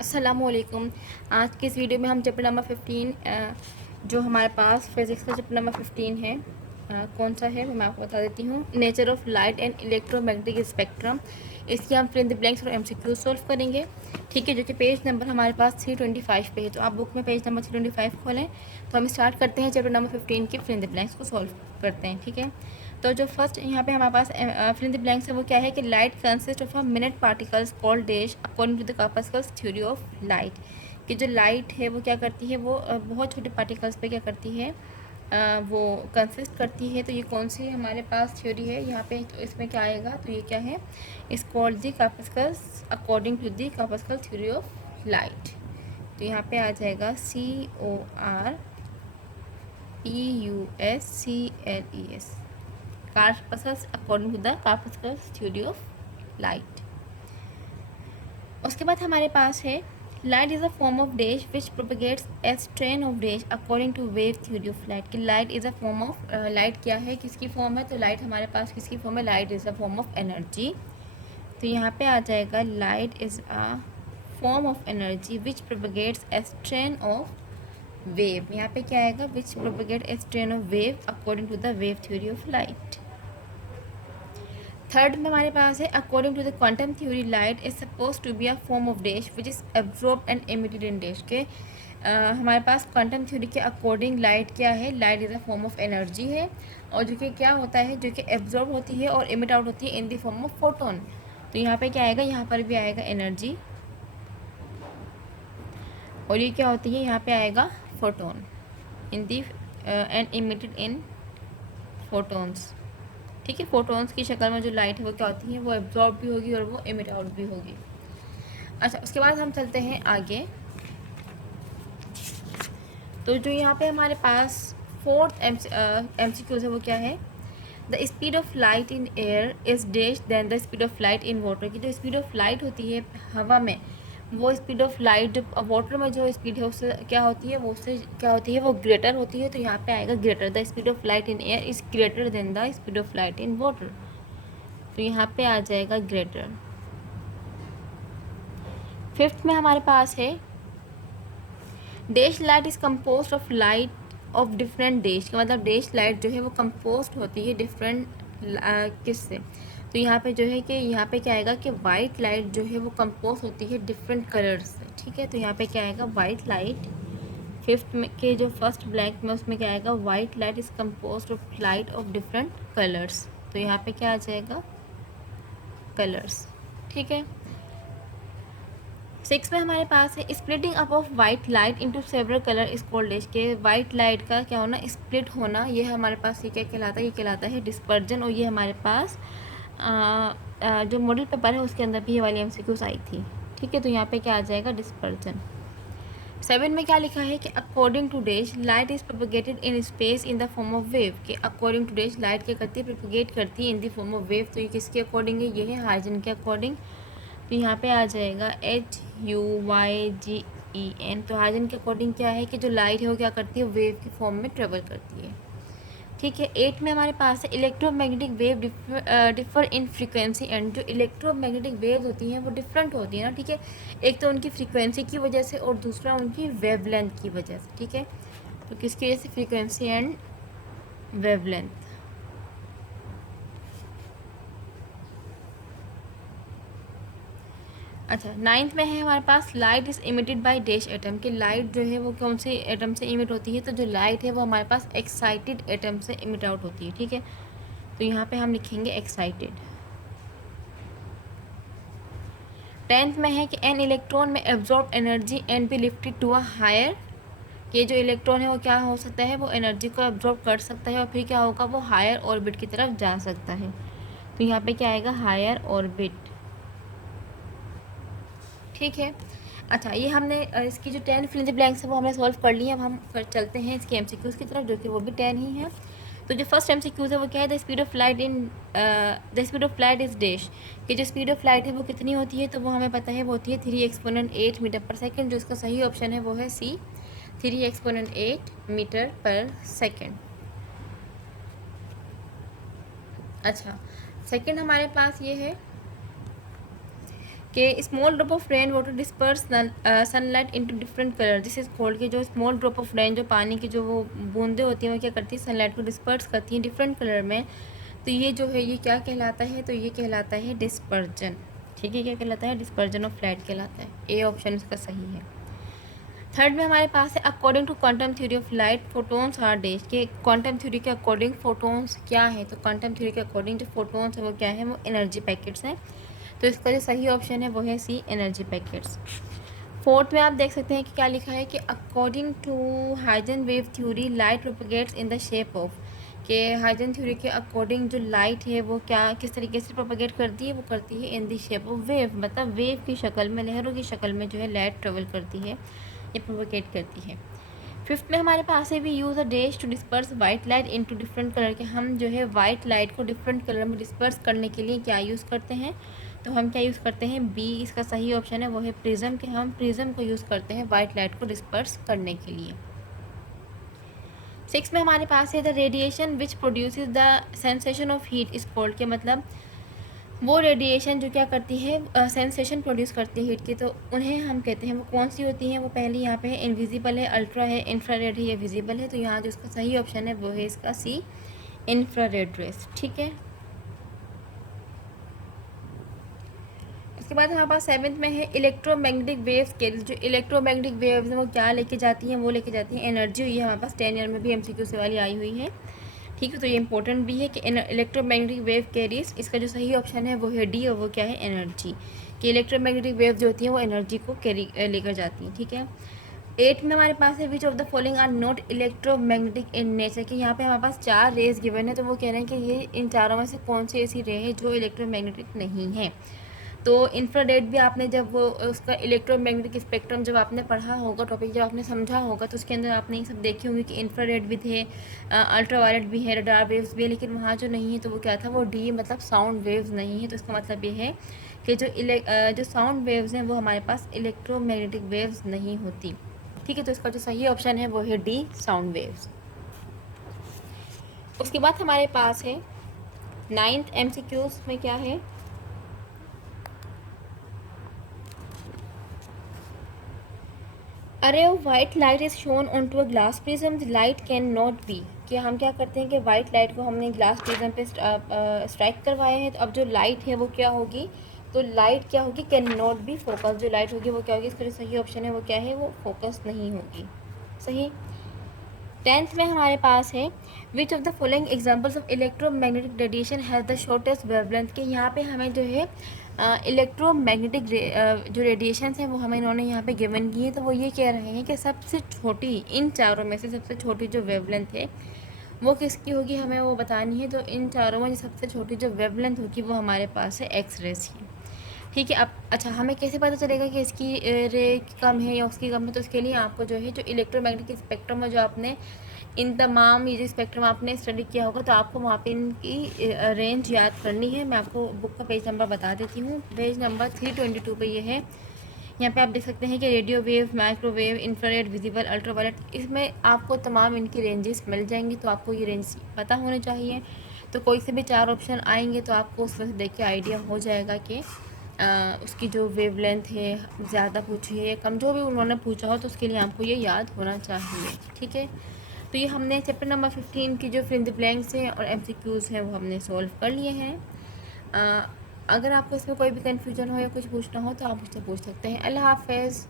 अस्सलामुअलैकुम। आज के इस वीडियो में हम चैप्टर नंबर 15 जो हमारे पास फिज़िक्स का चैप्टर नंबर 15 है, कौन सा है वो मैं आपको बता देती हूँ। Nature of light and electromagnetic spectrum. इसकी हम फिल इन द ब्लैंक्स और एमसीक्यू सॉल्व करेंगे, ठीक है। जो कि पेज नंबर हमारे पास 325 पे है, तो आप बुक में पेज नंबर 325 खोलें। तो हम स्टार्ट करते हैं चैप्टर नंबर 15 के फिल इन द ब्लैंक्स को सॉल्व करते हैं, ठीक है। तो जो फर्स्ट यहाँ पे हमारे पास फिल इन द ब्लैंक्स है वो क्या है कि light consist of a minute particles called dash according to the corpuscles theory of light. कि जो लाइट है वो क्या करती है, वो बहुत छोटे पार्टिकल्स पे क्या करती है, वो कंसिस्ट करती है। तो ये कौन सी हमारे पास थ्योरी है यहाँ पे, तो इसमें क्या आएगा, तो ये क्या है, is called the corpuscles according to the corpuscle theory of light. तो यहाँ पे आ जाएगा CORPUSCLES, corpuscles according to the corpuscles theory of light. उसके बाद हमारे पास है light is a form of rays which propagates a strain of rays according to wave theory of light. कि light is a form of, light क्या है, किसकी form है, तो लाइट हमारे पास किसकी फॉर्म है, light is a form of energy. तो यहाँ पे आ जाएगा light is a form of energy which propagates a strain of wave. यहाँ पे क्या आएगा, which propagate a strain of wave according to the wave theory of light. Third में हमारे पास है according to the quantum theory light is suppose to be a form of dash which is absorb and emitted in dash. के हमारे पास quantum theory के according light क्या है, light is a form of energy है, और जो कि क्या होता है, जो कि एब्जॉर्ब होती है और एमिट आउट होती है in the form of photon. तो यहाँ पे क्या आएगा, यहाँ पर भी आएगा एनर्जी, और ये क्या होती है, यहाँ पे आएगा photon in the and emitted in photons, ठीक है। फोटोन्स की शक्ल में जो लाइट है वो क्या होती है, वो एब्जॉर्ब भी होगी और वो एमिट आउट भी होगी। अच्छा, उसके बाद हम चलते हैं आगे। तो जो यहाँ पे हमारे पास फोर्थ MCQs है वो क्या है, the speed of light in air is dash than the speed of light in water. की जो स्पीड ऑफ लाइट होती है हवा में, वो स्पीड ऑफ लाइट जो वाटर में जो स्पीड है उससे क्या होती है, वो उससे क्या होती है, वो ग्रेटर होती है। तो यहाँ पे आएगा greater, the speed of light in air is greater than the speed of light in water. तो यहाँ पे आ जाएगा ग्रेटर। फिफ्थ में हमारे पास है dash light is compose of light of different dash. का मतलब डैश लाइट जो है वो कम्पोज होती है डिफरेंट किससे। तो यहाँ पे जो है कि यहाँ पे क्या आएगा कि वाइट लाइट जो है वो कम्पोज होती है डिफरेंट कलर्स से, ठीक है। तो यहाँ पे क्या आएगा, वाइट लाइट। फिफ्थ में के जो फर्स्ट ब्लैंक में उसमें क्या आएगा, white light is compose of light of different colours. तो यहाँ पे क्या आ जाएगा, कलर्स, ठीक है। सिक्स में हमारे पास है splitting up of white light into several colour is called dash. के वाइट लाइट का क्या होना, स्प्लिट होना, ये हमारे पास ये क्या कहलाता है, ये कहलाता है डिस्पर्जन। और ये हमारे पास जो मॉडल पेपर है उसके अंदर भी ये वाली MCQs आई थी, ठीक है। तो यहाँ पे क्या आ जाएगा, डिस्पर्जन। सेवन में क्या लिखा है कि according to dash light is propagated in space in the form of wave. कि अकॉर्डिंग टू डैश लाइट क्या करती है, प्रोपगेट करती है in the form of wave. तो ये किसके अकॉर्डिंग है, ये है हाइजन के अकॉर्डिंग। तो यहाँ पे आ जाएगा HUYGEN। तो हाइजन के अकॉर्डिंग क्या है कि जो लाइट है वो क्या करती है, वेव की फॉर्म में ट्रेवल करती है, ठीक है। 8 में हमारे पास है electromagnetic wave differ in frequency and. जो इलेक्ट्रोमैग्नेटिक वेव होती हैं वो डिफरेंट होती है ना, ठीक है। एक तो उनकी फ्रीक्वेंसी की वजह से और दूसरा उनकी वेवलेंथ की वजह से, ठीक है। तो किसकी वजह से, फ्रीक्वेंसी एंड वेवलेंथ। अच्छा, नाइन्थ में है हमारे पास light is emitted by dash atom. कि लाइट जो है वो कौन से एटम से इमिट होती है, तो जो लाइट है वो हमारे पास एक्साइटेड एटम से इमिट आउट होती है, ठीक है। तो यहाँ पे हम लिखेंगे एक्साइटेड। टेंथ में है कि an electron may absorb energy and be lifted to a higher. कि जो इलेक्ट्रॉन है वो क्या हो सकता है, वो एनर्जी को एब्जॉर्ब कर सकता है और फिर क्या होगा, वो हायर ऑर्बिट की तरफ जा सकता है। तो यहाँ पे क्या आएगा, हायर ऑर्बिट, ठीक है। अच्छा, ये हमने इसकी जो 10 फिल इन द ब्लैंक्स है वो हमने सॉल्व कर ली है। अब हम चलते हैं इसके MCQs की तरफ, जो कि वो भी 10 ही है। तो जो फर्स्ट MCQs है वो क्या है, the speed of light in the speed of light is dash. कि जो स्पीड ऑफ लाइट है वो कितनी होती है, तो वो हमें पता है वो होती है 3 एक्सपोनेंट 8 मीटर पर सेकेंड। जो इसका सही ऑप्शन है वो है C, 3 एक्सपोनेंट 8 मीटर पर सेकेंड। अच्छा, सेकेंड हमारे पास ये है कि small drop of rain water disperse sunlight into different colour, this is called कि जो स्मॉल ड्रॉप ऑफ रेन, जो पानी की जो वो बूंदें होती हैं वो क्या करती है, सनलाइट को डिस्पर्स करती हैं डिफरेंट कलर में। तो ये जो है ये क्या कहलाता है, तो ये कहलाता है डिस्पर्जन। ठीक है, क्या कहलाता है, डिस्पर्जन ऑफ लाइट कहलाता है। ए ऑप्शन इसका सही है। थर्ड में हमारे पास है according to quantum theory of light photons are dash, के क्वांटम थ्योरी के अकॉर्डिंग फोटोन्स क्या है, तो क्वांटम थ्योरी के अकॉर्डिंग जो फोटोन्स है वो क्या है, वो एनर्जी पैकेट्स हैं। तो इसका जो सही ऑप्शन है वो है सी, एनर्जी पैकेट्स। फोर्थ में आप देख सकते हैं कि क्या लिखा है कि according to Huygens wave theory light propagates in the shape of, के हाइजन थ्योरी के अकॉर्डिंग जो लाइट है वो क्या किस तरीके से प्रोपगेट करती है, वो करती है in the shape of wave, मतलब वेव की शक्ल में, लहरों की शक्ल में जो है लाइट ट्रेवल करती है, ये प्रोपगेट करती है। फिफ्थ में हमारे पास है भी use a dash to disperse white light into different colour, के हम जो है वाइट लाइट को डिफरेंट कलर में डिस्पर्स करने के लिए क्या यूज़ करते हैं, तो हम क्या यूज़ करते हैं, बी इसका सही ऑप्शन है वो है प्रिज्म, के हम प्रिज्म को यूज़ करते हैं वाइट लाइट को डिस्पर्स करने के लिए। सिक्स में हमारे पास है the radiation which produces the sensation of heat is called, के मतलब वो रेडिएशन जो क्या करती है, सेंसेशन प्रोड्यूस करती है हीट की, तो उन्हें हम कहते हैं वो कौन सी होती हैं, वो पहले यहाँ पे है इनविजिबल है, अल्ट्रा है, इंफ्रारेड है, या विजिबल है। तो यहाँ जो इसका सही ऑप्शन है वो है इसका सी, इंफ्रारेड रेस। ठीक है, उसके बाद हमारे पास सेवन्थ में है इलेक्ट्रोमैग्नेटिक वेव्स के, जो इलेक्ट्रोमैग्नेटिक वेव्स हैं वो क्या लेके जाती हैं, वो लेके जाती हैं एनर्जी। ये हमारे पास 10 ईयर में भी MCQ से वाली आई हुई है। ठीक है, तो ये इंपॉर्टेंट भी है कि इलेक्ट्रोमैग्नेटिक वेव कैरीज, इसका जो सही ऑप्शन है वो है डी, और वो क्या है, एनर्जी। कि इलेक्ट्रोमैग्नेटिक वेव जो होती है वो एनर्जी को कैरी लेकर जाती हैं। ठीक है, 8 में हमारे पास है which of the following are not electromagnetic in nature, कि यहाँ पे हमारे पास 4 रेज गिवन है, तो वो कह रहे हैं कि ये इन चारों में से कौन सी ऐसी रे है जो इलेक्ट्रोमैग्नेटिक नहीं है। तो इंफ्रारेड भी आपने जब वो उसका इलेक्ट्रोमैग्नेटिक स्पेक्ट्रम जब आपने पढ़ा होगा, टॉपिक जब आपने समझा होगा, तो उसके अंदर आपने ये सब देखी होंगी कि इंफ्रारेड भी थे, अल्ट्रावायलेट भी है, रडार वेव्स भी है, लेकिन वहाँ जो नहीं है तो वो क्या था, वो डी मतलब साउंड वेव्स नहीं है। तो इसका मतलब ये है कि जो साउंड वेव्स हैं वो हमारे पास इलेक्ट्रोमैग्नेटिक वेव्स नहीं होती। ठीक है, तो इसका जो सही ऑप्शन है वो है डी, साउंड वेव्स। उसके बाद हमारे पास है 9th MCQs में क्या है, अरे white light is shone on to a glass prism, the light can not be, कि हम क्या करते हैं कि वाइट लाइट को हमने ग्लास प्रिज्म पे स्ट्राइक करवाए हैं, तो अब जो लाइट है वो क्या होगी, तो लाइट क्या होगी, कैन नॉट बी फोकस, जो लाइट होगी वो क्या होगी, इसका जो सही ऑप्शन है वो क्या है, वो फोकस नहीं होगी। सही। 10th में हमारे पास है which of the following examples of electromagnetic radiation has the shortest wavelength, के यहाँ पे हमें जो है इलेक्ट्रोमैग्नेटिक जो रेडिएशंस हैं वो हमें इन्होंने यहाँ पे गिवन की है। तो वो ये कह रहे हैं कि सबसे छोटी, इन चारों में से सबसे छोटी जो वेवलेंथ है वो किसकी होगी, हमें वो बतानी है। तो इन चारों में सबसे छोटी जो वेवलेंथ होगी वो हमारे पास है एक्स रेस की। ठीक है, अब अच्छा हमें कैसे पता चलेगा कि इसकी रे कम है या उसकी कम है, तो उसके लिए आपको जो है जो इलेक्ट्रोमैग्नेटिक स्पेक्ट्रम है, जो आपने इन तमाम ये जो स्पेक्ट्रम आपने स्टडी किया होगा, तो आपको वहाँ पे इनकी रेंज याद करनी है। मैं आपको बुक का पेज नंबर बता देती हूँ, पेज नंबर 322 पे ये है। यहाँ पे आप देख सकते हैं कि radio wave, microwave, infrared, visible, ultraviolet, इसमें आपको तमाम इनकी रेंजेस मिल जाएंगी। तो आपको ये रेंज पता होने चाहिए। तो कोई से भी 4 ऑप्शन आएंगे तो आपको उसमें से देख के आइडिया हो जाएगा कि उसकी जो वेवलेंथ है ज़्यादा पूछी है या कम, जो भी उन्होंने पूछा हो, तो उसके लिए आपको ये याद होना चाहिए। ठीक है, तो ये हमने चैप्टर नंबर 15 की जो फिल द ब्लैंक्स हैं और MCQs हैं वो हमने सॉल्व कर लिए हैं। अगर आपको इसमें कोई भी कन्फ्यूजन हो या कुछ पूछना हो तो आप मुझसे पूछ सकते हैं। अल्लाह हाफ़िज़।